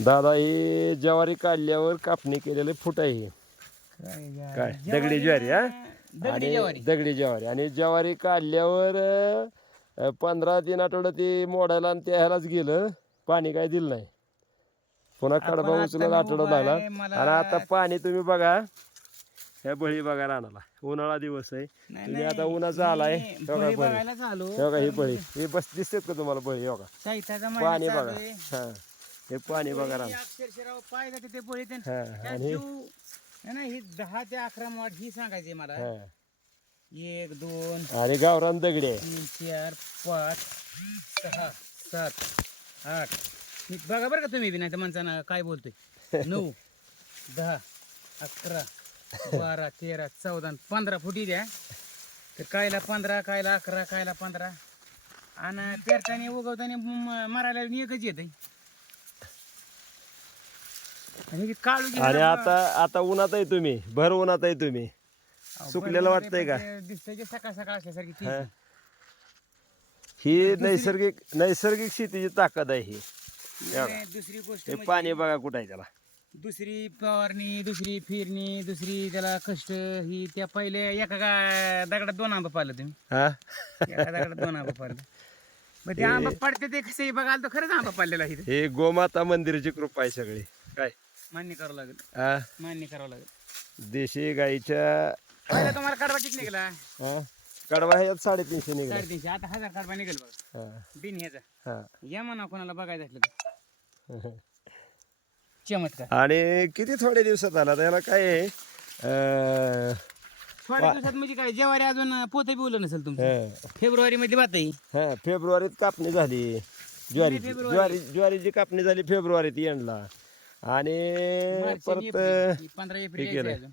दादा हे ज्वारी काढल्यावर कापणी केलेले फुट आहे हे. काय दगडी ज्वारी हा? दगडी आणि ज्वारी. दगडी ज्वारी. आणि ज्वारी काढल्यावर अं, पंधरा तीन आठवडं ते मोडायला आणि त्या ह्यालाच गेलं. पाणी काय दिलं नाही. पुन्हा कडबा मी आठवडा लागला आणि आता पाणी तुम्ही बघा. ह्या बळी बघा रानाला. उन्हाळा दिवस आहे. तुम्ही आता उन्हाचा आलाय हे बघा बळी बळी. बघायला चालू हे बघा ही बळी. हे बस दिसतेत का तुम्हाला बळी? हे बघा. चैताचा पाणी महिना बघा. चालू आहे. हा. हे पाणी बघा अक्षरशः राव पाय जाते ते बळी हा, आणि- ना दहा ते अकरा वाट ही सांगायची मला. हा. एक दोन आणि गावरान दगडी. आहे तीन चार पाच सहा सात आठ. मी बघा बरं का तुम्ही बी नाही तर माणसानं काय बोलतोय. नऊ दहा अकरा बारा तेरा चौदा आणि पंधरा फुटी द्या तर कायला पंधरा कायला अकरा कायला पंधरा. आणि पेरताना उगवताना म- मरायला एकच येत आणि काळू आणि जरा- आता आता उन्हात आहे तुम्ही. भर उन्हात आहे तुम्ही. अहो, सुकलेलं वाटतंय का? ते दिसतंय सकाळ सकाळ असल्यासारखी ती. हा. ही नैसर्गिक नैसर्गिक शेतीची ताकद आहे ही. आणि दुसरी गोष्ट हे म्हणजे पाणी बघा कुठं आहे त्याला. दुसरी फवारणी दुसरी फिरणी दुसरी त्याला कष्ट ही त्या पहिले एका गा- दगडात दोन आंबा पाहिलं तुम्ही. हा? एका दगडात दोन आंबा पाहिलं मग ते आंबा पडते ते कसं बघायला तर खरंच आंबा पाडलेला आहे इथे. हे गोमाता मंदिराची कृपा आहे सगळी. काय? मान्य करावं लागेल. हा मान्य करावं लागेल. देशी गाईच्या पहिला तुम्हाला कडवा किती निघाला? हा कडवा ह्यात साडेतीनशे निघाले. साडेतीनशे. आता हजार कडवा निघेल बघा. हा. बिन ह्याचा. हा. या म्हणा कोणाला बघायचं असलं तर. चमत्कार. आणि किती थोड्या दिवसात आला त्याला काय आहे? अं, थोड्या दिवसात म्हणजे काय जेवारी अजून पोते बी उरलं नसेल तुमचं. हा. फेब्रुवारी मध्ये बात आहे. हा फेब्रुवारीत कापणी झाली. ज्वारीची फेब्रुवारी. ज्वारी ज्वारीची कापणी झाली फेब्रुवारीत एंडला आणि परत हे. अजून